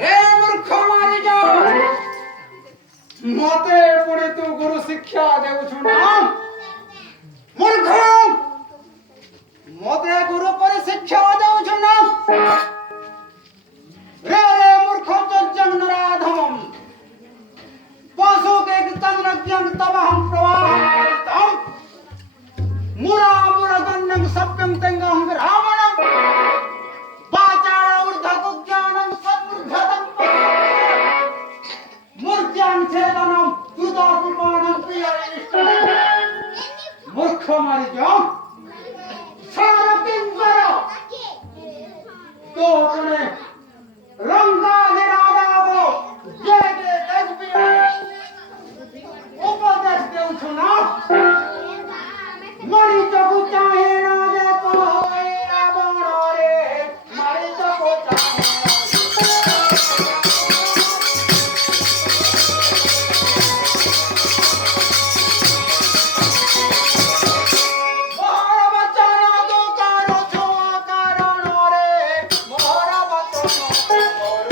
रे मूर्ख मारी जा मते पुणे तू गुरु शिक्षा देउछु ना मूर्ख मते गुरु पर शिक्षा देउछु ना रे मूर्ख जंग नराधम पशु के तन्नज्ञं तव हम प्रवाहं मुरा मुरा दन्नं सप्यं तेंगं रावणं वाचाळ ऊर्ध्वज्ञानं सद्बुद्धतं मूर्त्यां छेदनं कृतकृपाणं प्रियैष्टं मूर्ख मारी जाओ सारा किंकर तो अपने रंगा निरादावो जय के तस्बीह उपदेश देउछु ना मरी चकु चाहे राजा तो होए रावण रे मरी चकु चाहे मोहर बचन तो करो छुआ कारण रे मोहर बचन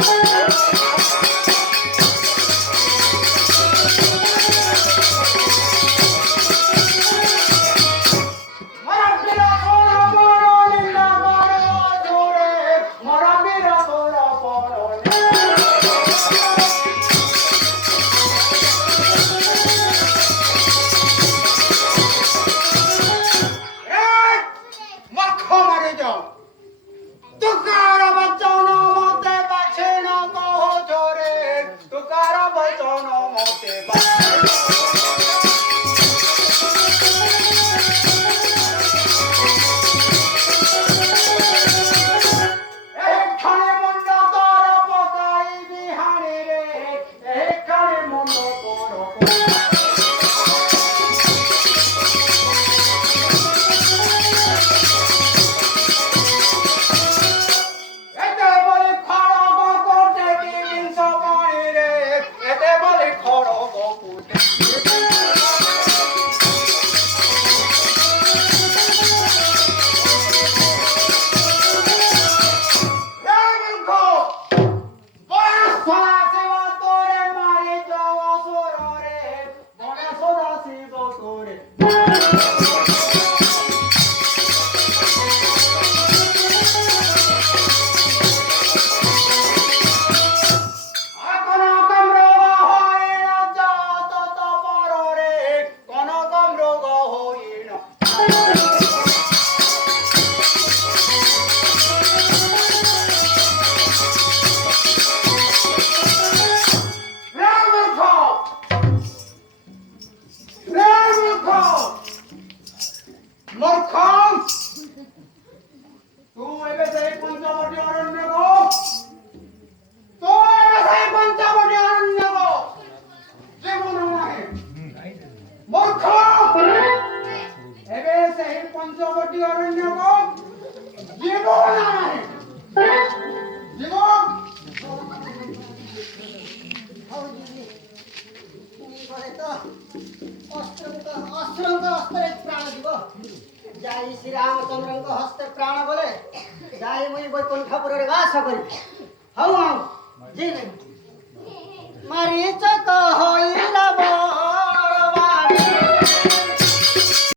जय श्री रामचंद्र हस्ते प्राण बोले जय मुई बैकुंठपुर रे वास करी हऊ जी मरीच होई राम